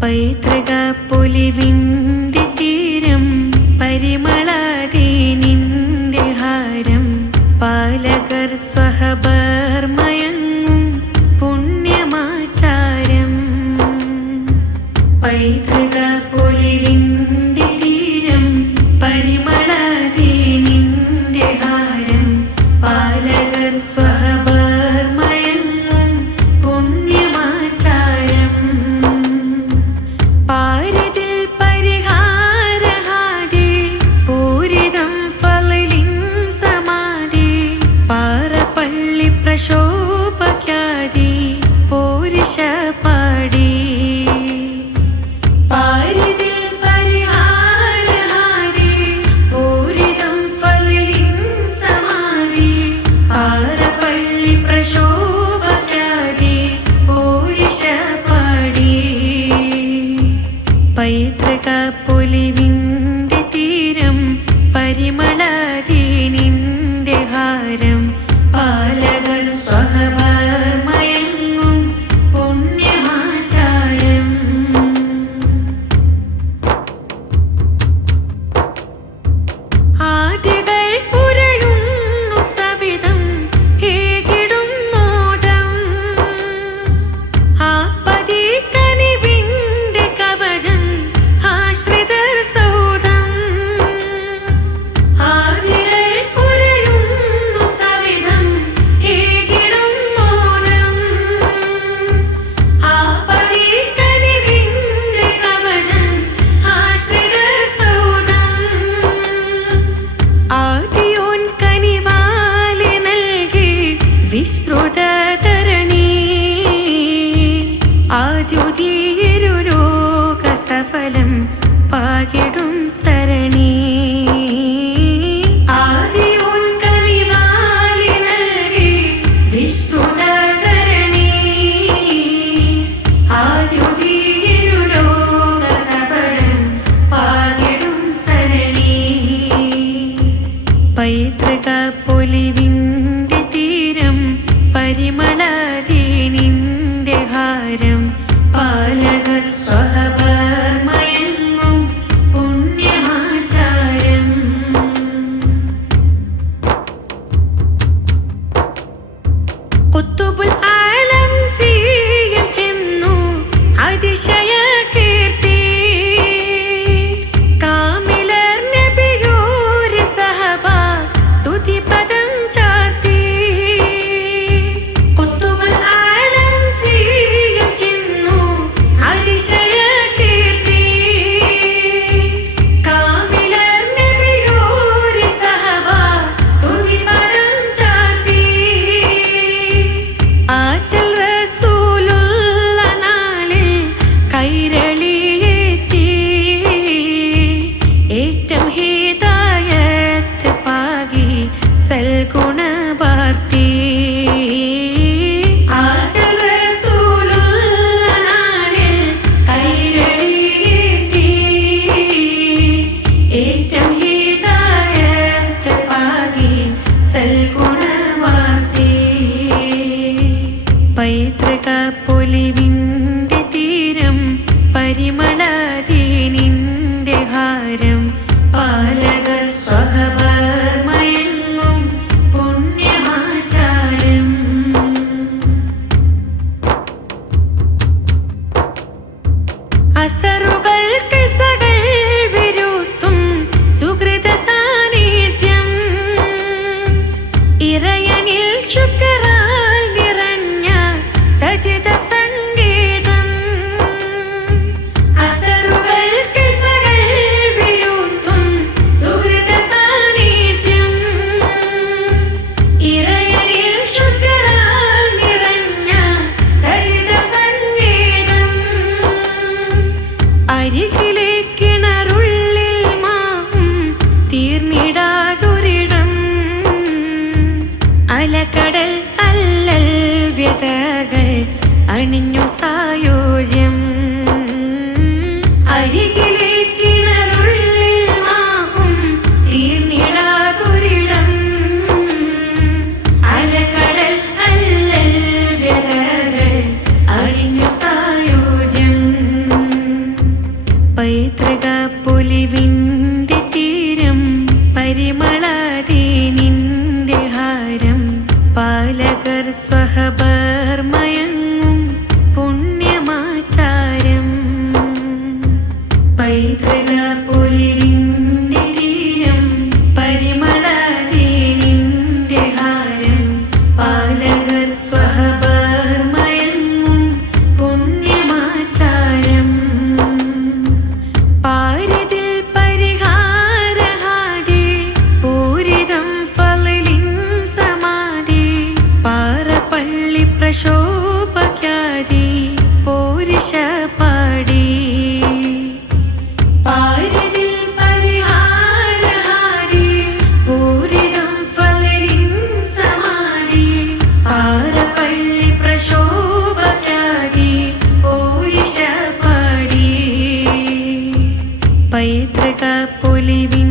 പൈതൃക പൊലിവിൻ്റെ തീരം പരിമളാതെ നിന്റെ ഹാരം പാലകർ സ്വഹബർ മയങ്ങും പുണ്യമാചാരം പൈതൃക പൊലിവിൻ്റെ തീരം പരിമളാതെ നിന്റെ ഹാരം പാലകർ സ്വഹബർ മയങ്ങും പുണ്യമാചാരം പാരിതിൽ പരിഹാരഹാദി പൂരിതം ഫളിലിൻ സമാധി പാറപ്പള്ളി പ്രശോഭക്യാദി പോരിഷ പാടി പാരിതിൽ പരിഹാരഹാദി പൂരിതം ഫളിലിൻ സമാധി പാറപ്പള്ളി പ്രശോഭക്യാദി പോരിഷ പാടി പൈതൃക പൊലിവിൻ്റെ തീരം പരിമളാതെ നിന്റെ ഹാരം പാലകർ സ്വഹബർ മയങ്ങും പുണ്യമാചാരം ആദികൾ ഉരയുന്നു സവിധം ഏകിടും മോദം ആപതി കനിവിൻ്റെ കവചം ആശ്രിതർ സൗധം ആദികൾ ഉരയുന്നു സവിധം ഏകിടും മോദം ആപതി കനിവിൻ്റെ കവചം ആശ്രിതർ സൗധം ആദിയോൻ കനിവാലി നൽകി വിശ്രുതധരണി ആദ്യുതിയൊരു രോഗ സഫലം പാകിടും സരണി ആദിയോൻ കനിവാലി നൽകി വിശ്രുതധരണി ആദ്യുതിയൊരു രോഗ സഫലം പാകിടും സരണി പൈതൃക പൊലിവിൻ്റെ തീരം പരിമളാതെ നിന്റെ ഹാരം പാലകർ സ്വഹബർ മയങ്ങും പുണ്യമാചാരം ഖുതുബുൽ ആലം സിയം ചെന്നു അതിശയ കീർത്തി കാമിലർ നബിയോര് സഹബ സ്തുതി പദം ചാർത്തി ഖുതുബുൽ ആലം സിയം ചെന്നു അതിശയ കീർത്തി കാമിലർ നബിയോര് സഹബ സ്തുതി പദം ചാർത്തി ആറ്റൽ റസൂലുള്ള നാളിൽ കൈരളിയെത്തി ഏറ്റം ഹിദായത്ത് പാകി സൽഗുണ വാർത്തി ആറ്റൽ റസൂലുള്ള നാളിൽ കൈരളിയെത്തി ഏറ്റം ഹിദായത്ത് പാകി സൽഗുണ വാർത്തി പൈതൃക പൊലിവിൻ്റെ തീരം പരിമളാതെ നിന്റെ ഹാരം പാലകർ സ്വഹബർ മയങ്ങും പുണ്യമാചാരം അസറുകൾ കിസകൾ വിരുത്തും സുഹൃത സാന്നിധ്യം ഇറയനിൽ ശുക്രാൽ നിറഞ്ഞ സജിത സംഗീതം അസറുകൾ കിസകൾ വിരുത്തും സുഹൃത സാന്നിധ്യം ഇറയനിൽ ശുക്രാൽ നിറഞ്ഞ സജിത സംഗീതം അരികിലെ കിണറുള്ളിൽ മാവും തീർന്നിടാതൊരിടം അലകടൽ അല്ലൽ വ്യതകൾ അണിഞ്ഞു സായോജ്യം അരികിലെ കിണറുള്ളിൽ മാവും തീർന്നിടാതൊരിടം അലകടൽ അല്ലൽ വ്യതകൾ അണിഞ്ഞു സായോജ്യം പരിമളതേനിന്റെ ഹാരം പാലകർ സ്വഹബർ മയങ്ങും പുണ്യമാചാരം പൈതൃക പൊലിവിന്റെ തീരം പരിമളതേനിന്റെ ഹാരം പാലകർ സ്വഹബർ മയങ്ങും പുണ്യമാചാരം പാരിതിൽ പരിഹാരഹാദി പൂരിതം ഫളിലിൻ സമാധി പാറപ്പള്ളി പ്രശോഭക്യാദി പോരിഷ പാടി പാരിതിൽ പരിഹാരഹാദി പൂരിതം ഫളിലിൻ സമാധി പാറപ്പള്ളി പ്രശോഭക്യാദി പോരിഷ പാടി പൈതൃക പൊലിവിൻ